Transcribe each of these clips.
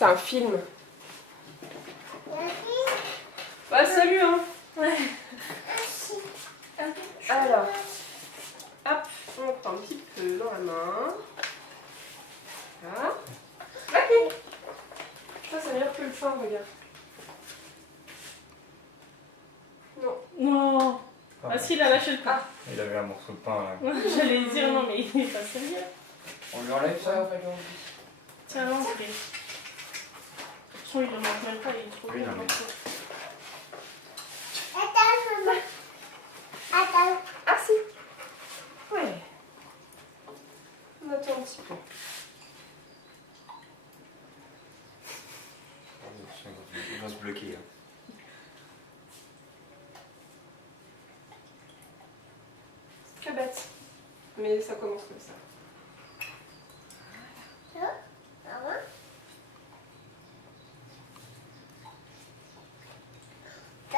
C'est un film. Bah salut hein. Ouais. Alors, hop, on prend un petit peu dans la main. Voilà. Ok. Ça c'est meilleur que le pain, regarde. Non. Non. Ah si, il a lâché le pain. Il avait un morceau de pain là. J'allais dire non, mais il est pas sérieux. On lui enlève Ouais, ça? on va lui enlever. Tiens, non, c'est. De toute façon, il ne mange même pas, il est trop Oui, gros. non, mais- Ah si. Ouais. On attend un petit peu. Il va se bloquer. Hein. C'est très bête. Mais ça commence comme ça.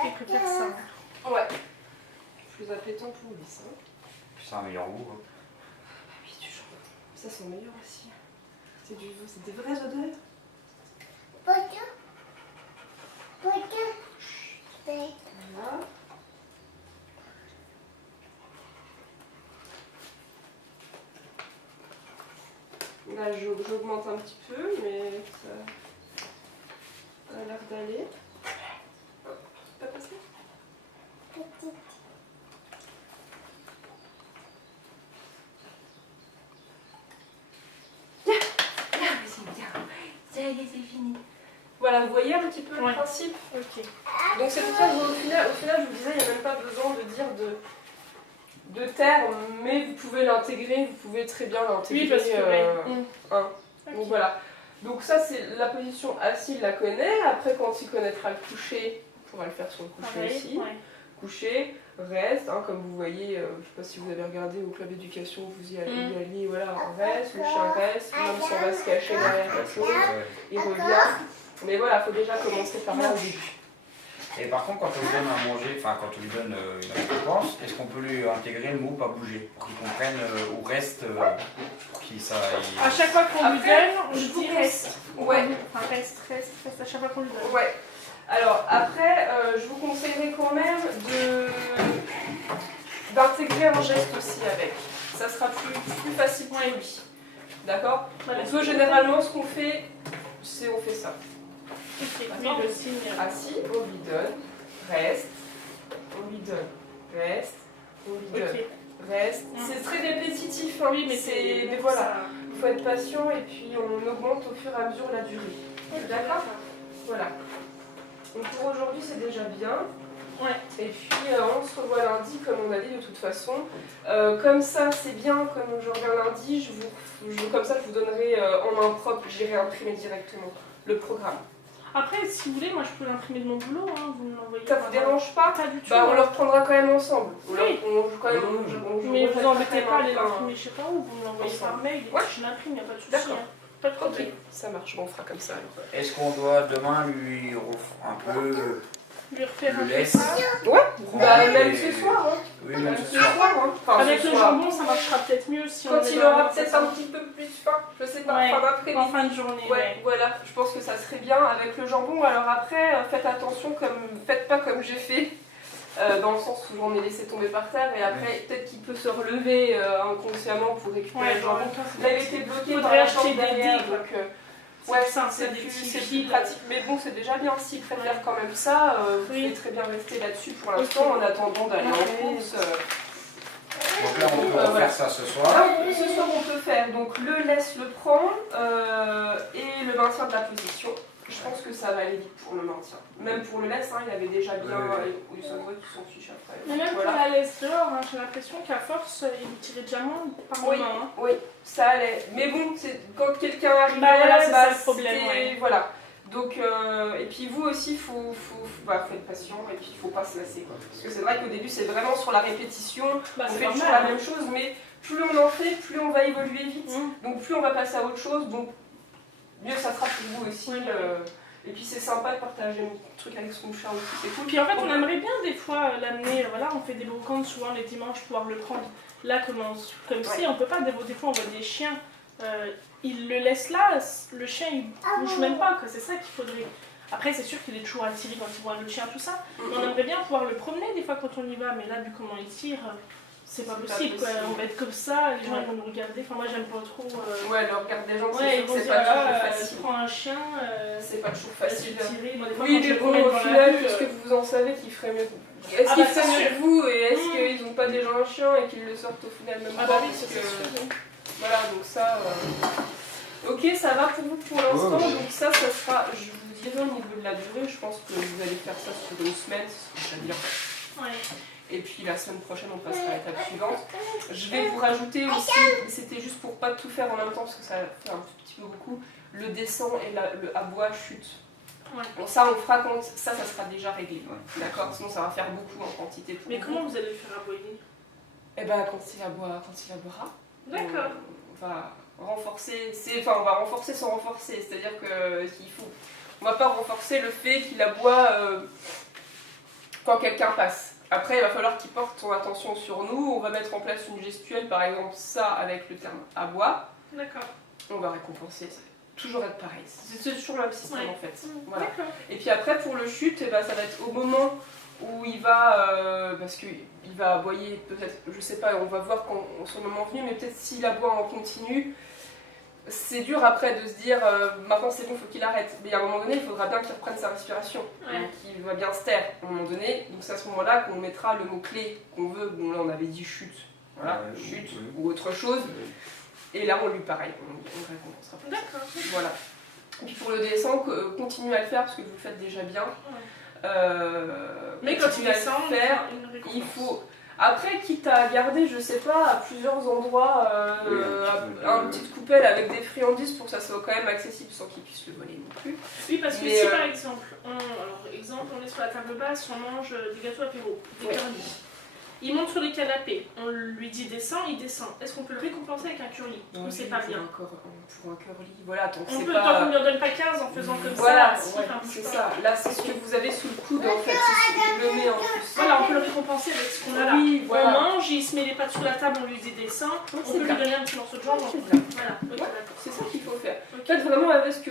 Il préfère ça. Ouais. Plus appétant pour lui ça. Puis c'est un meilleur goût. Hein. Oui, du genre. Ça c'est meilleur aussi. C'est des vraies odeurs. Voilà. Là j'augmente un petit peu, mais ça a l'air d'aller. Hop, pas passé. Ça y est, c'est fini. Voilà, vous voyez un petit peu Ouais. le principe. Ok. Donc c'est pour ça que au final, je vous disais, il n'y a même pas besoin de dire de terme, mais vous pouvez l'intégrer, vous pouvez très bien l'intégrer. Oui, parce que. hein. Ok. Donc voilà. Donc ça c'est la position assis, il la connaît. Après quand il connaîtra le coucher, on pourra le faire sur le coucher Pareil, aussi. ouais. Coucher, reste, hein, comme vous voyez, je ne sais pas si vous avez regardé au club d'éducation, vous y alliez, voilà, on reste, le chien reste, l'homme s'en va se cacher derrière la chose, Ouais. il revient. Mais voilà, il faut déjà commencer par là au début. Et par contre, quand on lui donne à manger, enfin quand on lui donne une récompense, est-ce qu'on peut lui intégrer le mot pas bouger pour qu'il comprenne ou reste, pour qu'il ça. À chaque fois qu'on lui Après, donne, on lui dit reste. Ouais. Enfin, reste à chaque fois qu'on lui donne. Ouais. Alors après, je vous conseillerais quand même d'intégrer un geste aussi avec. Ça sera plus facile pour lui. D'accord? Voilà. Donc généralement ce qu'on fait, c'est on fait ça. Ok, Attends. oui, le signe. Assis, on lui donne, reste, on lui donne, reste, on lui donne, Ok. reste. Mm. C'est très répétitif, hein, Oui, mais mais voilà. Il faut être patient et puis on augmente au fur et à mesure la durée. D'accord? Voilà. Donc pour aujourd'hui c'est déjà bien. Ouais. Et puis on se revoit lundi comme on a dit de toute façon. Comme ça c'est bien, comme je reviens lundi, comme ça je vous donnerai en main propre, j'irai imprimer directement le programme. Après, si vous voulez, moi je peux l'imprimer de mon boulot, hein, vous me l'envoyez. Ça vous dérange pas? Pas du tout. Bah on le reprendra quand même ensemble. Oui. Mais vous embêtez pas à aller l'imprimer, je sais pas où, vous me l'envoyez par mail, et Ouais. puis je l'imprime, y a pas de souci. D'accord. Hein. Pas de Ok, problème. ça marche, on fera comme ça. Est-ce qu'on doit demain lui un peu Lui refaire le un laisse peu ça. Ouais, bah Ouais. même ce soir. Hein. Oui, même ce ce soir. soir. Hein. Enfin, Avec ce le soir. jambon, ça marchera peut-être mieux si on Quand est il dans aura la peut-être façon. un petit peu plus faim, je sais pas, Ouais. fin En d'après-midi. fin de journée, Ouais, voilà, je pense que ça serait bien avec le jambon. Alors après, faites attention, faites pas comme j'ai fait, dans le sens où j'en ai laissé tomber par terre et après peut-être qu'il peut se relever inconsciemment pour récupérer Ouais, le genre, en jambon. même temps, Là il était bloqué faudrait par la acheter chambre des derrière, dés, quoi. donc ouais, ça c'est des c'est petits plus fils. pratique. Mais bon, c'est déjà bien s'il préfère quand même ça. Vous Oui. pouvez très bien rester là-dessus pour l'instant en attendant d'aller en Ouais. course. Donc là, on peut Voilà. refaire ça ce soir. Alors, ce soir, on peut faire donc le laisse le prend et le maintien de la position. Je pense que ça va aller vite pour le maintien. Même pour le laisse, hein, il avait déjà bien. Oui. Ça se voit qu'il s'en fiche après. Mais même Voilà. pour la laisse dehors, hein, j'ai l'impression qu'à force, il vous tirait déjà moins par Oui. moment. Hein. Oui, ça allait. Mais bon, quand quelqu'un arrive, Bah voilà, c'est ça le problème, c'était- ouais. Voilà. Donc, et puis vous aussi, faut être patient et puis il faut pas se lasser. Quoi. Parce que c'est vrai qu'au début, c'est vraiment sur la répétition. Bah, On c'est fait normal. toujours la même chose, mais plus on en fait, plus on va évoluer vite. Mmh. Donc plus on va passer à autre chose, donc mieux ça sera pour vous aussi. Oui. Et puis c'est sympa de partager un truc avec son chat aussi, c'est cool. Puis en fait, on aimerait bien des fois l'amener, voilà, on fait des brocantes souvent les dimanches, pouvoir le prendre. Là, comme si, on peut pas, des fois on voit des chiens il le laisse là, le chien il bouge même pas, quoi. C'est ça qu'il faudrait. Après, c'est sûr qu'il est toujours attiré quand il voit le chien, tout ça. Mais on aimerait bien pouvoir le promener des fois quand on y va, mais là, vu comment il tire, c'est pas possible, quoi. On va être comme ça, les gens ils vont nous regarder. Enfin, moi, j'aime pas trop. Ouais, le regard des gens, Ouais, c'est pas toujours tu facile. prends un chien, C'est pas toujours facile. tirer. Bon, des fois, Oui, quand je mais le bon, promène au dans la final, rue, puisque vous en savez qu'ils feraient mieux. Est-ce Ah qu'ils bah, feraient c'est mieux que vous et est-ce Mmh. qu'ils n'ont pas déjà un chien et qu'ils le sortent au final même Ah pas bah oui, parce ça, c'est que- sûr. Voilà, donc ça. Ok, ça va pour vous pour l'instant. Ouais, ouais. Donc ça sera. Je vous dirai au niveau de la durée, je pense que vous allez faire ça sur une semaine, ce serait bien. Ouais. Et puis la semaine prochaine, on passera à l'étape suivante. Je vais vous rajouter aussi, c'était juste pour pas tout faire en même temps parce que ça fait un petit peu beaucoup, le descend et le aboie chute. Ouais. Bon, ça, on fera quand ça sera déjà réglé. D'accord. Sinon, ça va faire beaucoup en quantité. Pour Mais vous. comment vous allez le faire aboyer? Eh ben, quand il aboiera. D'accord. On va renforcer. On va renforcer sans renforcer. C'est-à-dire on va pas renforcer le fait qu'il aboie quand quelqu'un passe. Après, il va falloir qu'il porte son attention sur nous. On va mettre en place une gestuelle, par exemple, ça avec le terme aboie. D'accord. On va récompenser. Ça va toujours être pareil. C'est toujours le même système Ouais. en fait. Voilà. D'accord. Et puis après, pour le chute, eh ben, ça va être au moment où il va. Parce qu'il va aboyer, peut-être, je sais pas, on va voir quand sur le moment venu, mais peut-être s'il aboie en continu. C'est dur après de se dire maintenant c'est bon, il faut qu'il arrête. Mais à un moment donné, il faudra bien qu'il reprenne sa respiration, Ouais. donc il va bien se taire à un moment donné. Donc c'est à ce moment-là qu'on mettra le mot-clé qu'on veut. Bon, là on avait dit chute, voilà, Ouais, chute oui. ou autre chose. Et là on lui pareil, on récompensera pour ça. D'accord. Voilà. Et puis pour le descend, continuez à le faire parce que vous le faites déjà bien. Mais quand il Continuez à le descend, faire, une récompense. il faut. Après, quitte à garder, je sais pas, à plusieurs endroits, Oui, un petit peu une petite coupelle avec des friandises pour que ça soit quand même accessible sans qu'ils puissent le voler non plus. Oui, parce que Mais, si par exemple, on est sur la table basse, on mange des gâteaux apéro, des Ouais. curlis. Il monte sur les canapés, on lui dit descend, il descend. Est-ce qu'on peut le récompenser avec un curly? Ou c'est pas bien? Pour un curly, voilà, tant que On c'est peut, pas. tant qu'on ne lui en donne pas 15 en faisant comme Voilà, ça, ouais, enfin, c'est pas. ça. Là, c'est ce que vous avez sous le coude en fait, c'est ce que je le mets en plus. Voilà, on peut le récompenser avec ce qu'on a là. Oui, voilà. On mange, il se met les pattes sous la table, on lui dit descend, on c'est peut lui bien. donner un petit morceau de jambon. C'est bien. Voilà, ok, Ouais. d'accord. C'est ça qu'il faut faire. Ok. Faites vraiment avec ce que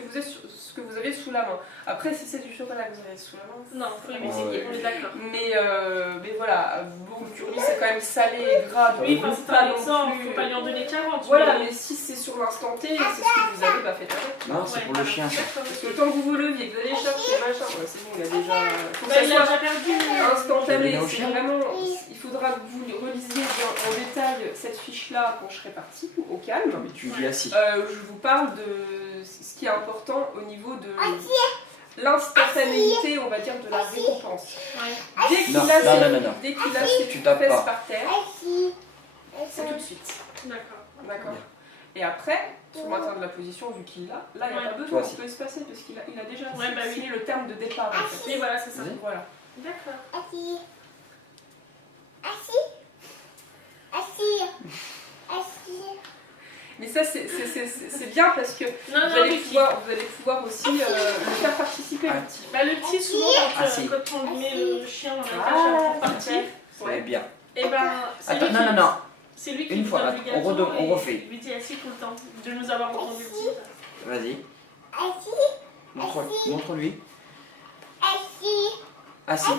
vous avez sous la main. Après, si c'est du chocolat que vous avez sous la main, Non, faut c'est- éviter, on est d'accord. mais voilà, bon, le curly c'est quand même salé et gras, donc Oui, enfin, c'est pas un non exemple, plus- faut pas lui en donner 40. Voilà, mais si c'est sur l'instant T, c'est ce que vous avez, bah faites avec. Non, c'est pour le chien ça. D'accord. Parce que le temps que vous vous leviez, que vous allez chercher, machin, ouais, c'est bon, il a déjà. Faut que Bah, ça il a soit déjà perdu. instantané, Il est au c'est chien. vraiment. Il faudra que vous relisiez bien en détail cette fiche-là quand je serai partie, au calme. Mais tu dis assis. Je vous parle de ce qui est important au niveau de l'instantanéité, on va dire, de la récompense. Ouais. Dès qu'il Non, a non, ses- non, non. dès qu'il a ses Tu tapes fesses pas. par terre, c'est tout de suite. D'accord. D'accord. Et après, sur le maintien de la position, vu qu'il l'a, là il n'y a Ouais. pas besoin, Toi on aussi. peut espacer parce qu'il a déjà Ouais, bah oui. signé le terme de départ. En fait. Oui, voilà, c'est ça. Vas-y. Voilà. D'accord. Mais ça, c'est bien parce que Non, vous non, allez oui, pouvoir aussi le faire participer Ah. le petit. Bah, le petit, souvent, Assis. quand on met le chien dans la Ah, cage pour partir, Ouais, bien. et ben, c'est Attends, lui non, qui- non, non. c'est lui qui Une nous fois, donne attends, le on gâteau redonne, on et refait. il lui dit assis tout le temps, de nous avoir entendu le dire. Vas-y. Montre-lui. Assis.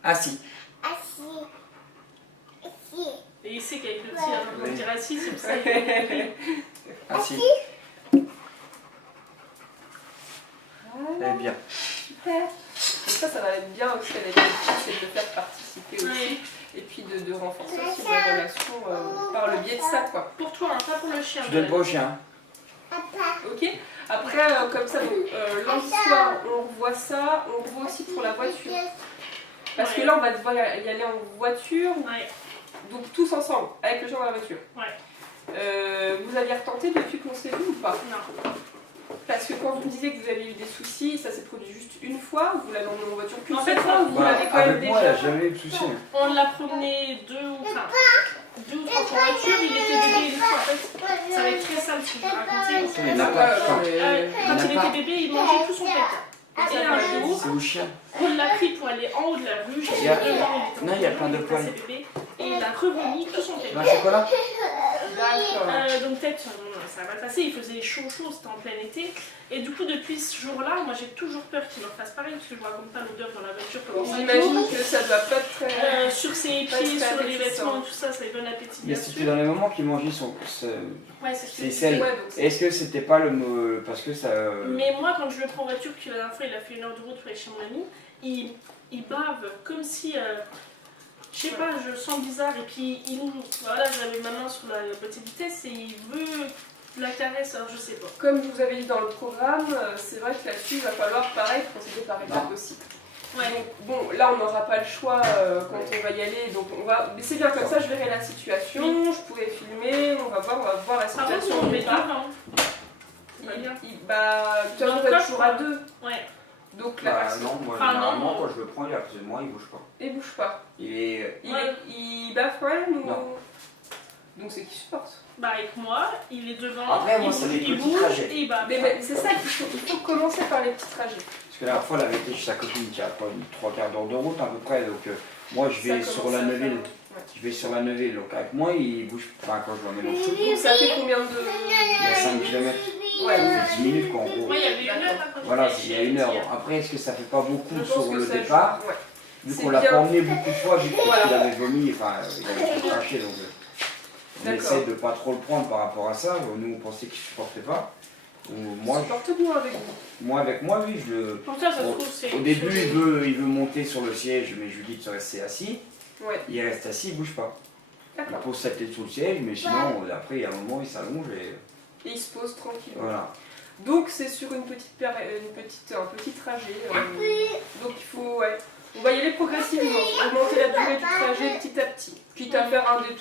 Assis. Et il sait qu'avec le petit, on va dire assis, c'est pour ça qu'il Assis. Eh bien. Super. Donc ça va être bien aussi avec le petit, c'est de le faire participer aussi. Oui. Et puis de renforcer aussi les relations par le biais de ça, quoi. Pour toi, hein, pas pour le chien. Tu donnes pas au chien. Ok. Après, comme ça, lundi soir, on revoit ça. On revoit aussi pour la voiture. Parce que Ouais. là, on va devoir y aller en voiture. Ouais, Donc tous ensemble, avec le chien dans la voiture. ouais. Vous aviez retenté depuis qu'on s'est vu ou pas? Non. Parce que quand vous me disiez que vous avez eu des soucis, ça s'est produit juste une fois, vous l'avez emmené en voiture qu'une En seule fait, fois, ou vous Bah, l'avez quand même avec moi, il déjà. n'y a jamais eu de souci. On l'a promené deux ou trois fois en voiture, il était bébé une fois. En fait, ça va être très simple ce que je vais raconter. Il n'y en a pas. Attends. Quand Il y en il a pas. était bébé, il mangeait tout son caca. Et un jour, C'est au chien. on l'a pris pour aller en haut de la rue, Il y a- j'étais devant, non, il y a plein de poils. bébé, et et il a revomi tout son Un cahier. chocolat? D'accord. Donc peut-être ça va passer, il faisait chaud, c'était en plein été. Et du coup depuis ce jour-là, moi j'ai toujours peur qu'il me fasse pareil parce que je ne raconte pas l'odeur dans la voiture Donc comme ça. j'imagine que ça doit pas être très... Sur ses Pas pieds, très sur les appétissant. vêtements, tout ça, ça lui donne appétit Mais bien c'était sûr. dans les moments qu'il mangeait Ouais, c'est ce que ses je selles. Ouais, donc c'est- Est-ce que c'était pas le mot. Parce que ça. Mais moi, quand je le prends en voiture, puis la dernière fois, il a fait 1 heure de route pour aller chez mon ami, il bave comme si, je sais pas, je le sens bizarre. Et puis, voilà, j'avais ma main sur la petite vitesse et il veut la caresse, alors je sais pas. Comme je vous avais dit dans le programme, c'est vrai que là-dessus, il va falloir, pareil, procéder par étapes aussi. Ouais. Donc, bon, là, on n'aura pas le choix quand on va y aller, donc on va... Mais c'est bien, comme ça, je verrai la situation, je pourrai filmer, on va voir la Par contre, situation on au met départ. devant. Bah, tout à l'heure, Dans on le va être coffre, toujours à deux. Ouais. Donc la Bah personne, non, moi Enfin, généralement non. quand je le prends, il est à côté de moi, il bouge pas. il bouge pas. Il est. Il baffe quand même ou... Non. Donc c'est qui supporte. Bah, avec moi, il est devant, Après, moi, il c'est bouge, des il petits bouge trajets. et il bave. Mais c'est ça il faut commencer par les petits trajets. Parce que la dernière fois, elle avait été chez sa copine qui a pas une 3/4 d'heure de route à peu près. Donc moi je vais Ça sur commence la à Neuville. faire- ouais. Je vais sur la Neuville. Donc avec moi, il bouge. Enfin, quand je l'emmène au foot, Donc ça fait combien de... il y a 5 km. Ouais, Ça fait 10 minutes quoi en gros. Ouais, il y avait 1 heure hein, quand Voilà, j'étais il y a chez 1 heure. Tia. Après, est-ce que ça fait pas beaucoup je pense sur que le ça départ joue, ouais. Vu C'est qu'on l'a bien. pas emmené beaucoup de fois, vu qu'il Voilà. avait vomi, enfin, il avait tout craché. Donc on D'accord. essaie de pas trop le prendre par rapport à ça. Nous, on pensait qu'il supportait pas. Moi, Je porte bien avec vous. moi, avec moi, oui, je le. Pour ça, ça se Au- trouve, c'est. Au début, il veut monter sur le siège, mais je lui dis de se rester assis. Ouais, Il reste assis, il bouge pas. Il d'accord. pose sa tête sous le siège, mais sinon, après, il y a un moment, il s'allonge et Et il se pose tranquillement. voilà. Donc c'est sur un petit trajet. Donc il faut, ouais. On va y aller progressivement, augmenter la durée du trajet petit à petit. Quitte à faire un petit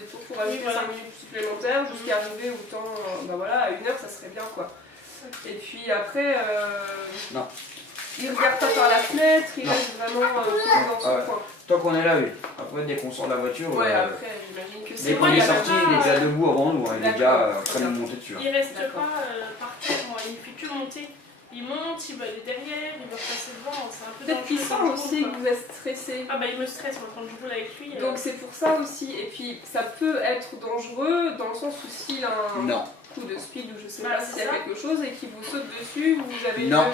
détour pour ajouter 5 minutes supplémentaires jusqu'à arriver au temps, bah voilà, à 1 heure, ça serait bien quoi. Et puis après, Non. il regarde pas par la fenêtre, il Non. reste vraiment dans son Ouais. coin. Tant qu'on est là, oui. Après, dès qu'on sort de la voiture, Ouais, après j'imagine que dès c'est qu'on moi, est il y a sorti, pas- il est déjà debout avant nous. Hein. Il est D'accord, déjà très prêt à bien. nous monter dessus. Hein. Il reste D'accord. pas par terre, moi, il fait que monter. Il monte, il va aller derrière, il va passer devant, c'est un peu Peut-être qu'il dangereux sent quand je aussi roule, que quoi. vous êtes stressé. Ah bah il me stresse moi quand je roule avec lui. Donc c'est pour ça aussi. Et puis ça peut être dangereux dans le sens où s'il a un Non. coup de speed ou je sais Bah, pas c'est s'il y a ça. quelque chose et qu'il vous saute dessus, vous avez Non.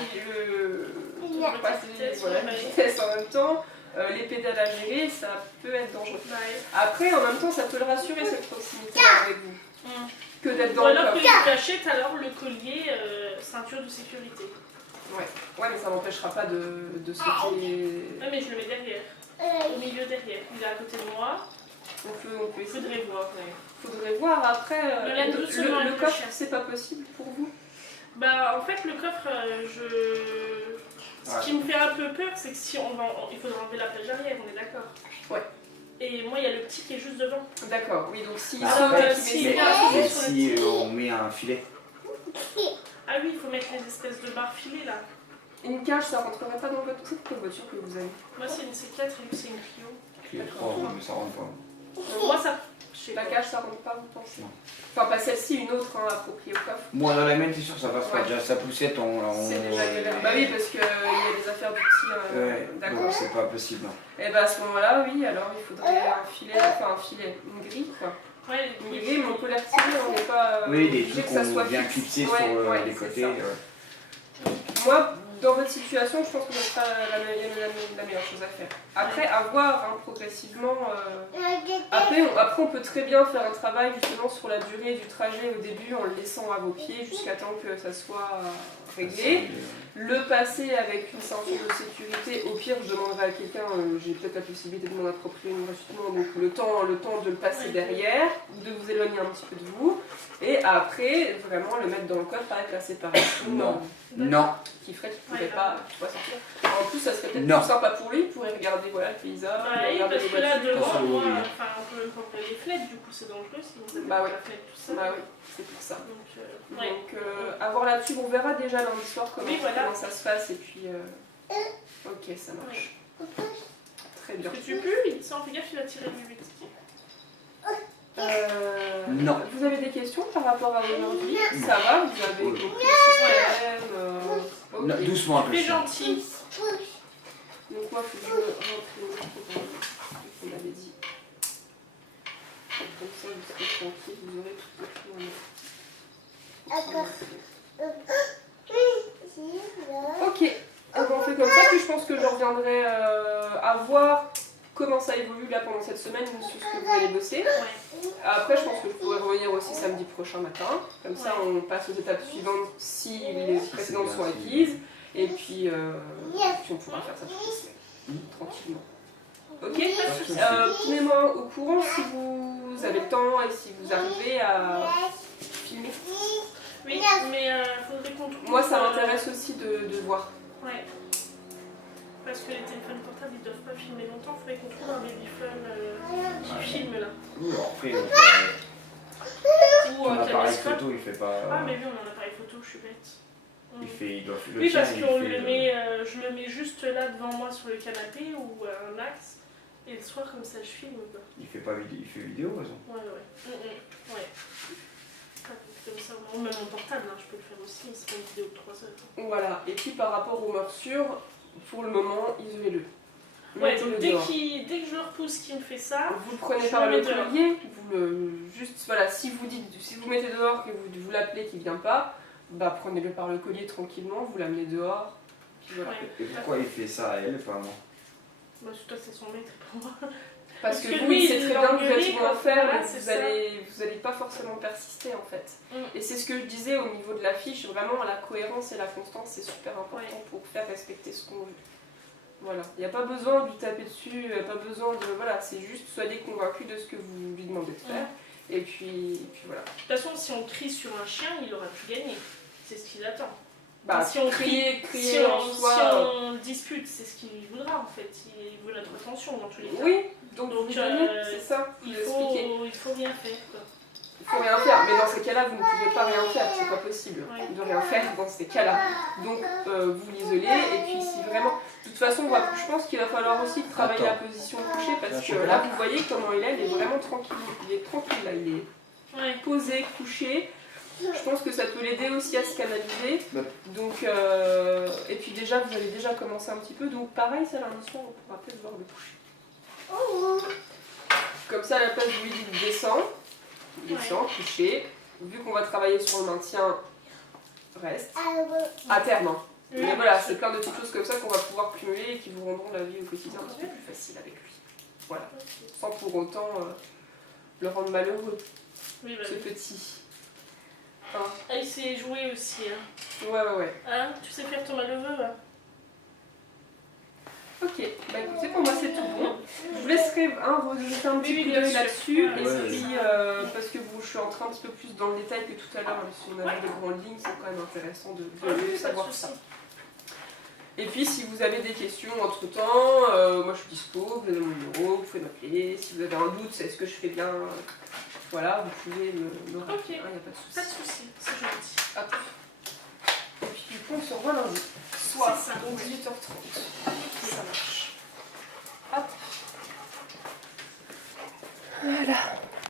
le passer, vitesse, voilà, ouais. la vitesse en même temps, les pédales à gérer, ça peut être dangereux. Bah, ouais. Après, en même temps, ça peut le rassurer cette proximité avec vous, Hum. que d'être Ou dans le alors que coffre. tu achètes alors le collier ceinture de sécurité. Ouais, mais ça n'empêchera pas de sauter. Ouais mais je le mets derrière, au milieu derrière. Il est à côté de moi, On peut il essayer. faudrait voir. Ouais. Faudrait voir après. Le laine doucement avec le coffre, chien. c'est pas possible pour vous. Bah en fait le coffre, ce qui me fait un peu peur c'est que si il faudra enlever la plage arrière, on est d'accord. Ouais. Et moi il y a le petit qui est juste devant. D'accord, oui, donc s'il Ah, saute ouais, et qu'il si, met il ses a- bras- Mais sur le si petit. on met un filet. Ah oui, il faut mettre les espèces de barres filées là. Une cage, ça rentrerait pas dans votre voiture que vous avez. Moi c'est une C4 et lui c'est une Clio. Il y a trois, mais ça rentre pas. Moi ça. Je sais La pas. cage, ça rentre pas, vous pensez? Non. Enfin, pas celle-ci, une autre appropriée au coffre. Moi, dans la mienne, c'est sûr que ça passe pas. Ouais. Déjà, sa poussette, C'est déjà galère. Bah oui, parce qu'il y a des affaires du petit. Ouais, D'accord. donc c'est pas possible. Non. Et bah à ce moment-là, oui, alors il faudrait une grille quoi. Ouais, Une grille, mais on peut la retirer, on n'est pas. Oui, des obligé trucs que ça qu'on soit vient fixe. clipser Ouais, sur ouais, les c'est côtés. ça. Moi, dans votre situation, je pense que ce sera la meilleure chose à faire. Après, à voir hein, progressivement. Après, on peut très bien faire un travail justement sur la durée du trajet au début en le laissant à vos pieds jusqu'à temps que ça soit réglé. Le passer avec une ceinture de sécurité, au pire je demanderai à quelqu'un, j'ai peut-être la possibilité de m'en approprier gratuitement, donc le temps de le passer derrière, de vous éloigner un petit peu de vous, et après vraiment le mettre dans le coffre avec la séparation Non. Non. qui ferait qu'il ne pourrait pas sortir. En plus ça serait peut-être Non. plus sympa pour lui, il pourrait regarder voilà, le paysage, oui, regarder parce les que là voitures. devant Attention, moi, oui. enfin on peut même pas ouvrir les fenêtres, du coup c'est dangereux si vous avez Bah ouais. la fenêtre tout ça. Bah oui, c'est pour ça. Donc, ouais. Donc à voir là-dessus, on verra déjà lundi soir comment, Oui, voilà. comment ça se passe et puis ok ça marche. Très bien. Est-ce que tu peux, il sent, fais gaffe, il va tirer le 8. Non. Vous avez des questions par rapport à aujourd'hui? Non. Ça va? Vous avez Oui. compris le système ok. Non, doucement un peu. C'est gentil. Donc moi, il faut que je rentre le micro dans ce qu'on avait dit. comme ça, vous serez tranquille, vous aurez tout ce qu'il en a. Ok, on fait comme ça, puis je pense que je reviendrai à voir comment ça évolue là pendant cette semaine, sur ce que vous allez bosser. Ouais. Après, je pense que je pourrais revenir aussi samedi prochain matin. Comme ça, on passe aux étapes suivantes si les précédentes sont acquises. Et puis on pourra faire ça toutes les semaines, tranquillement. Ok, tenez-moi au courant si vous avez le temps et si vous arrivez à filmer. Oui, mais faudrait qu'on trouve... Moi, ça m'intéresse aussi de voir. Ouais. Parce que les téléphones portables, ils doivent pas filmer longtemps. Faudrait qu'on trouve un babyphone qui filme là. Oui, après, Ou ton un appareil caméscope. photo, il fait pas. Ah, mais oui, on a un appareil photo, je suis bête. Il doit le Oui, tien, parce il qu'on fait le met, je le mets juste là devant moi sur le canapé ou à un axe. Et le soir, comme ça, je filme. Quoi. Il fait pas vidéo, il fait vidéo, raison. Ouais. Ouais. Comme ça, ou même mon portable, hein, je peux le faire aussi, mais c'est pas une vidéo de 3 heures. Voilà, et puis par rapport aux morsures, pour le moment, isolez-le. Ouais, Mettez-le donc dehors. dès que je le repousse qui me fait ça, Vous le prenez je par le le mets dehors. collier, vous le juste voilà, si vous mettez dehors que vous l'appelez qui vient pas, bah prenez-le par le collier tranquillement, vous l'amenez dehors, puis voilà. Ouais. Et pourquoi il fait ça à elle et pas à moi? Bah, toi, c'est son maître, pas moi. Parce que Parce que vous, lui, c'est il très va bien que vous engueuler, êtes quoi. en faire, Voilà, mais c'est vous allez pas forcément persister en fait. Et c'est ce que je disais au niveau de la fiche, vraiment la cohérence et la constance c'est super important pour faire respecter ce qu'on veut. Voilà, il n'y a pas besoin de lui taper dessus, il n'y a pas besoin de... Voilà, c'est juste soyez convaincu de ce que vous lui demandez de faire. Et puis voilà. De toute façon, si on crie sur un chien, il aura tout gagné. C'est ce qu'il attend. Bah, si on crier si en on, soi... si on dispute, c'est ce qu'il voudra en fait. Il veut notre attention dans tous les cas. Oui, donc vous donnez, c'est ça, il vous expliquez. faut rien faire. Quoi. Il faut rien faire, mais dans ces cas-là, vous ne pouvez pas rien faire, c'est pas possible de rien faire dans ces cas-là. Donc vous l'isolez, et puis si vraiment... De toute façon, je pense qu'il va falloir aussi travailler la position couchée, parce que là, vous voyez comment il est vraiment tranquille. Il est tranquille, là, il est posé, couché. Je pense que ça peut l'aider aussi à se canaliser. Donc, et puis déjà, vous avez déjà commencé un petit peu, donc pareil, ça lundi soir, on pourra peut-être voir le coucher. Comme ça, à la place, je lui dis de descendre. Descend, couché. Vu qu'on va travailler sur le maintien, reste. À terme. Hein. Mais voilà, c'est plein de petites choses comme ça qu'on va pouvoir cumuler et qui vous rendront la vie au quotidien un petit peu plus facile avec lui. Voilà. Sans pour autant le rendre malheureux, ce petit. Hein. Ah, il sait jouer aussi. Hein. Ouais. Hein, tu sais faire ton malheureux hein. Ok, bah écoutez, pour moi c'est tout bon. Je vous laisserai rejeter un petit coup d'œil là-dessus. Et puis, parce que je suis entrée un petit peu plus dans le détail que tout à l'heure, si on avait des grandes lignes, c'est quand même intéressant de savoir ça. Et puis, si vous avez des questions entre temps, moi je suis dispo, vous avez mon numéro, vous pouvez m'appeler. Si vous avez un doute, c'est est-ce que je fais bien, voilà, vous pouvez me rappeler, il n'y a pas de souci. Pas de souci, c'est gentil. Hop. Et puis, du coup, on se revoit lundi, soir, 18h30.